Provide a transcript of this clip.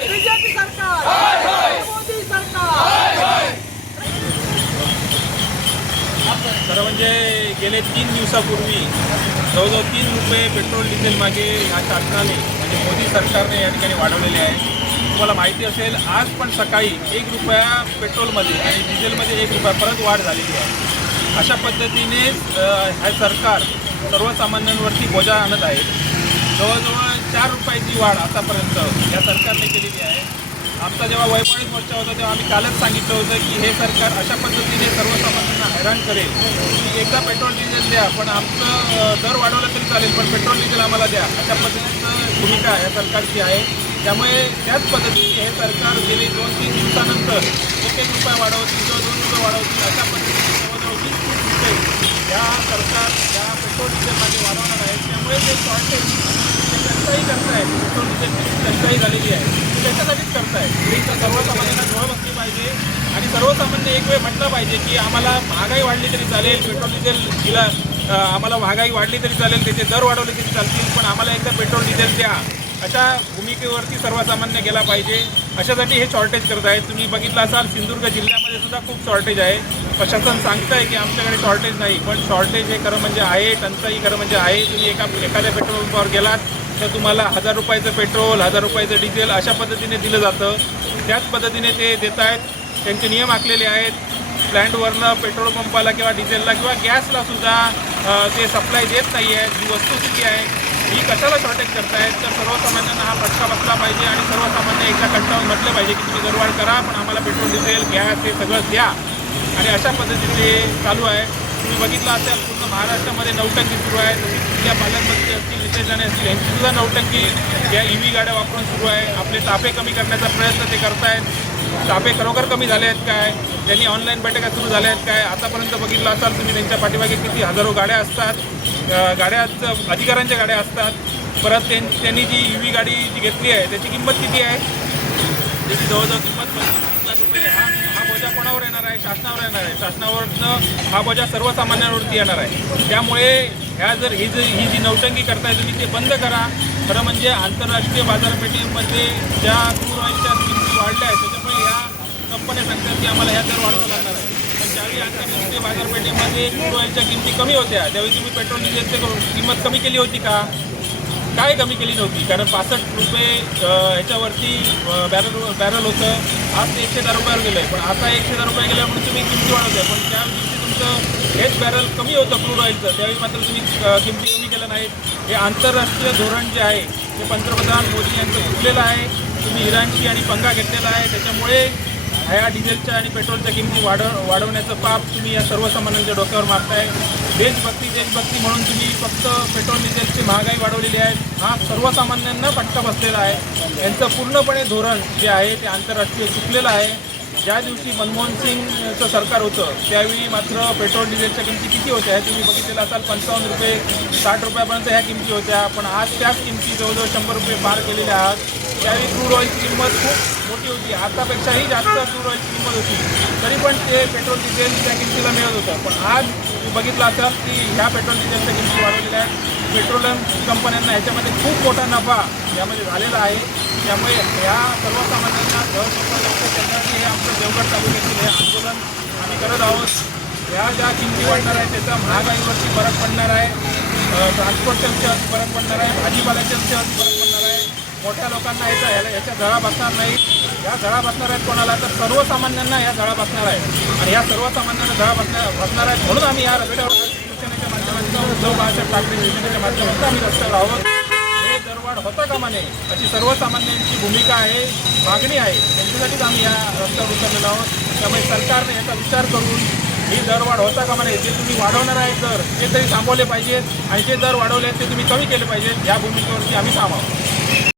BJP सरकार, मोदी सरकार। खरं म्हणजे गेले 3 दिवसापूर्वी जवळजवळ 3 रुपये पेट्रोल डिझेल मागे ह्या शासनाने म्हणजे मोदी सरकारने या ठिकाणी वाढवलेले आहे। तुम्हाला माहिती असेल आज पण सकाळी 1 रुपया पेट्रोलमध्ये आणि डिझेलमध्ये 1 रुपया परत वाढ झालेली आहे। अशा पद्धतीने हे सरकार सर्वसामान्यांवरती बोजा आणत आहे। जवळजवळ 4 रुपयाची वाढ आतापर्यंत या सरकारने केलेली आहे। आमचा जेव्हा वैभवी मोर्चा होता तेव्हा आम्ही कालच सांगितलं होतं की हे सरकार अशा पद्धतीने सर्वसामान्यांना हैराण करेल की एकदा पेट्रोल डिझेल द्या पण आमचं दर वाढवलं तरी चालेल पण पेट्रोल डिझेल आम्हाला द्या, अशा पद्धतीचं भूमिका या सरकारची आहे। त्यामुळे त्याच पद्धतीने हे सरकार गेले 2-3 दिवसानंतर 1-1 रुपया वाढवतील किंवा 2 रुपये वाढवतील अशा पद्धतीने जवळजवळ 20 रुपये या सरकार या पेट्रोल डिझेल मागे वाढवणार आहे। त्यामुळे ते शॉर्टेज टंचाई करतायत, पेट्रोल डिझेलची टंचाई झालेली आहे ते त्याच्यासाठीच करतायत। सर्वसामान्यांना डोळं बसली पाहिजे आणि सर्वसामान्य एक वेळ म्हटलं पाहिजे की आम्हाला महागाई वाढली तरी चालेल, पेट्रोल डिझेल आम्हाला महागाई वाढली तरी चालेल, त्याचे दर वाढवले तरी चालतील पण आम्हाला एकदा पेट्रोल डिझेल द्या, अशा भूमिकेवरती सर्वसामान्य गेला पाहिजे। अशासाठी हे शॉर्टेज करत आहेत। तुम्ही बघितलं असाल सिंधुदुर्ग जिल्ह्यामध्ये सुद्धा खूप शॉर्टेज आहे। प्रशासन सांगतं आहे की आमच्याकडे शॉर्टेज नाही पण शॉर्टेज हे खरं म्हणजे आहे, टंचाई खरं म्हणजे आहे। तुम्ही एखाद्या पेट्रोल पंपावर गेलात तर तुम्हाला 1000 रुपयाचं पेट्रोल 1000 रुपयाचं डिझेल अशा पद्धतीने दिलं जातं। त्याच पद्धतीने ते देत आहेत, त्यांचे नियम आखलेले आहेत। प्लॅन्टवरनं पेट्रोल पंपाला किंवा डिझेलला किंवा गॅसला सुद्धा ते सप्लाय देत नाही आहे। जी वस्तुस्थिती आहे ही कशाला शॉर्टेज करतायत तर सर्वसामान्यांना हा फटका बसला पाहिजे आणि सर्वसामान्य एकदा कंटाळून म्हटलं पाहिजे की तुम्ही दरवाढ करा पण आम्हाला पेट्रोल डिझेल गॅस हे सगळं द्या, आणि अशा पद्धतीने चालू आहे। तुम्ही बघितलं असेल पूर्ण महाराष्ट्रामध्ये नौटंकी सुरू आहे। तशी तुमच्या पालकमंत्री असतील, नितेश राणे असतील, यांची सुद्धा नौटंकी या EV गाड्या वापरून सुरू आहे। आपले ताफे कमी करण्याचा प्रयत्न ते करतायत। ताफे खरोखर कमी झाले आहेत काय, त्यांनी ऑनलाईन बैठका सुरू झाल्या आहेत काय, आतापर्यंत बघितलं असाल तुम्ही त्यांच्या पाठीमागे किती हजारो गाड्या असतात, गाड्याचं अधिकाऱ्यांच्या गाड्या असतात। परत त्यांनी जी EV गाडी जी घेतली आहे त्याची किंमत किती आहे, त्याची जवळजवळ किंमत 25 लाख रुपये। हा बोजा कोणावर येणार आहे, शासनावर येणार आहे। शासनावरनं हा बोजा सर्वसामान्यांवरती येणार आहे। त्यामुळे ही जी नौटंकी करताय तुम्ही ते बंद करा। खरं म्हणजे आंतरराष्ट्रीय बाजारपेठेमध्ये ज्या क्रूड ऑइलच्या किमती वाढल्या आहेत त्याच्यामुळे ह्या कंपन्या सांगतात की आम्हाला ह्या दर वाढवावं लागणार आहे। पण ज्यावेळी आंतरराष्ट्रीय बाजारपेठेमध्ये क्रूड ऑइलच्या किमती कमी होत्या त्यावेळी तुम्ही पेट्रोल डिझेलची किंमत कमी केली होती का? काय कमी केली नव्हती, कारण 65 रुपये ह्याच्यावरती बॅरल होतं। आज ते 110 रुपयावर गेलं आहे, पण आता 110 रुपये गेल्यावर म्हणून तुम्ही किमती वाढवताय। पण त्या दिवशी तुमचं हेच बॅरल कमी होतं क्रूड ऑइलचं, त्यावेळी मात्र तुम्ही किमती कमी केलं नाहीत। हे आंतरराष्ट्रीय धोरण जे आहे ते पंतप्रधान मोदी यांचं चुकलेलं आहे। तुम्ही इराणशी आणि पंगा घेतलेला आहे, त्याच्यामुळे ह्या डिझेलच्या आणि पेट्रोलच्या किमती वाढवण्याचं पाप तुम्ही या सर्वसामान्यांच्या डोक्यावर मारताय। देशभक्ती म्हणून तुम्ही फक्त पेट्रोल डिझेलची महागाई वाढवलेली आहे, हा सर्वसामान्यांना फटका बसलेला आहे। यांचं पूर्णपणे धोरण जे आहे ते आंतरराष्ट्रीय चुकलेलं आहे। ज्या दिवशी मनमोहन सिंगचं सरकार होतं त्यावेळी मात्र पेट्रोल डिझेलच्या किमती किती होत्या हे तुम्ही बघितलेलं असाल, 55 रुपये 60 रुपयापर्यंत ह्या किमती होत्या। पण आज त्याच किमती जवळजवळ 100 रुपये पार केलेल्या आहात। त्यावेळी क्रूड ऑइलची किंमत खूप मोठी होती, आतापेक्षाही जास्त क्रूड ऑइलची किंमत होती, तरी पण ते पेट्रोल डिझेल त्या किमतीला मिळत होतं। पण आज तुम्ही बघितलं असाल की ह्या पेट्रोल डिझेलच्या किमती वाढवलेल्या आहेत। पेट्रोलियम कंपन्यांना ह्याच्यामध्ये खूप मोठा नफा यामध्ये झालेला आहे। त्यामुळे ह्या सर्वसामान्यांना घर करण्यासाठी हे आमचं देवगड तालुक्यातील हे आंदोलन आम्ही करत आहोत। ह्या ज्या किमती वाढणार आहेत त्याचा महागाईवरती फरक पडणार आहे, ट्रान्सपोर्टच्या विषयावरती फरक पडणार आहे, भाजीपाल्याच्या विषयावरती फरक पडणार आहे। मोठ्या लोकांना याच्या झळा बसणार नाहीत। ह्या झळा बसणार आहेत कोणाला तर सर्वसामान्यांना ह्या झळा बसणार आहेत, आणि ह्या सर्वसामान्यांना झळा बसणार आहेत म्हणून आम्ही या रस्त्यावर शिवसेनेच्या माध्यमातून उद्धव बाळासाहेब ठाकरे शिवसेनेच्या माध्यमातून आम्ही रस्त्यावर आहोत। हे दरवाढ होता कामा नये अशी सर्वसामान्यांची भूमिका आहे, मागणी आहे, त्यांच्यासाठीच आम्ही या रस्त्यावर उतरलेलो आहोत। त्यामुळे सरकारने याचा विचार करून ही दरवाढ होता कामा नये, जे तुम्ही वाढवणार आहे दर ते तरी थांबवले पाहिजेत आणि जे दर वाढवले ते तुम्ही कमी केले पाहिजेत। या भूमिकेवरती आम्ही ठाम आहोत।